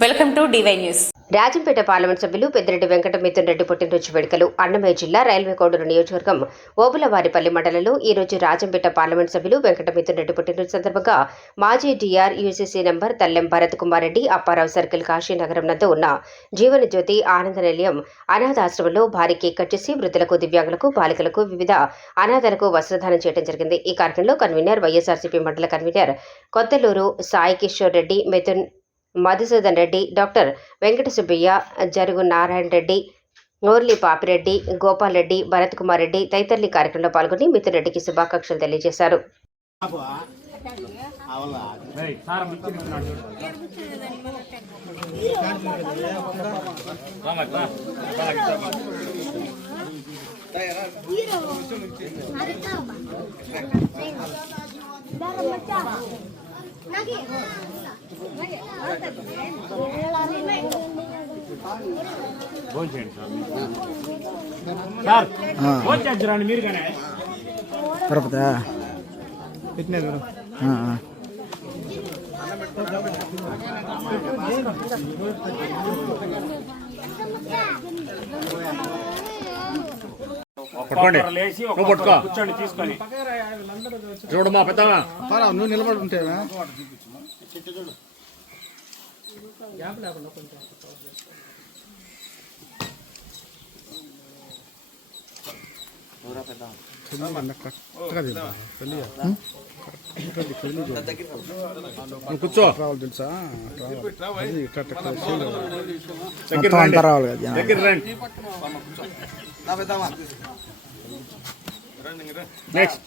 Welcome to DY News. Rajampet parliament సభ్యులు పెద్దిరెడ్డి వెంకట మిథున్ రెడ్డి పుట్టినరోజు వేడుకలు అన్నమయ్య జిల్లా రైల్వే కోడూరు నియోజకవర్గం ఓబులవారిపల్లి మండలంలో ఈ రోజు రాజంపేట పార్లమెంట్ సభ్యులు వెంకట మిథున్ రెడ్డి పుట్టినరోజు సందర్భంగా మాజీ DR UCC number Tallem Bharat Kumar Reddy Apparao circle Kasinagaram నందు ఉన్న జీవన జ్యోతి ఆనంద నిలయం అనాథాశ్రమంలో భారీ కేక్ కట్ చేసి వృద్ధులకు, దివ్యాంగులకు, బాలికలకు, వివిధ అనాథలకు వస్త్రదానం చేయడం జరిగింది. ఈ కార్యక్రమంలో కన్వీనర్ వైఎస్ఆర్సీపీ మండల కన్వీనర్ కొత్తలూరు సాయి కిషోర్ రెడ్డి, మిథున్ మధుసూదన్ రెడ్డి, డాక్టర్ వెంకట సుబ్బయ్య, జరుగు నారాయణ రెడ్డి, నోర్లి పాపిరెడ్డి, గోపాల్ రెడ్డి, భరత్ కుమార్ రెడ్డి తదితరులు కార్యక్రమంలో పాల్గొని మిథున్ రెడ్డికి శుభాకాంక్షలు తెలియజేశారు. కూర్చోండి తీసుకొని చూడమ్మా పెద్దమా నువ్వు నిలబడి ఉంటేవా కూర్చో రావాలి తెలుసా నెక్స్ట్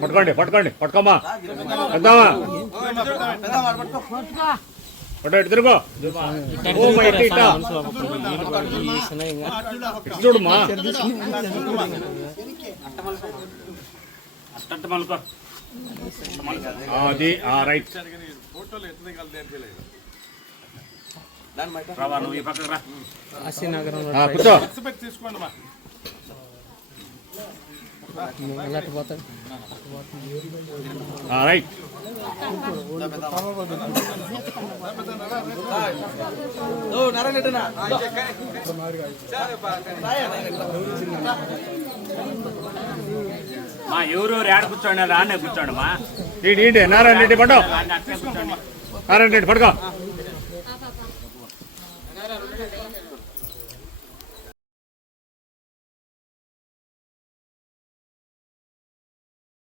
పట్టుకోండి పట్టుకోండి పట్టుకోమా పెద్దామా పట్టు తిరుగు చూడమ్మా అది రైట్ నువ్వు ఈ పక్కన రా కూర్చో రైట్ మా ఎవరు ఏడ కూర్చోండి రానే కూర్చోండి మా ఏంటి నారాయణ రెడ్డి పట్టు నారాయణ రెడ్డి పడుకో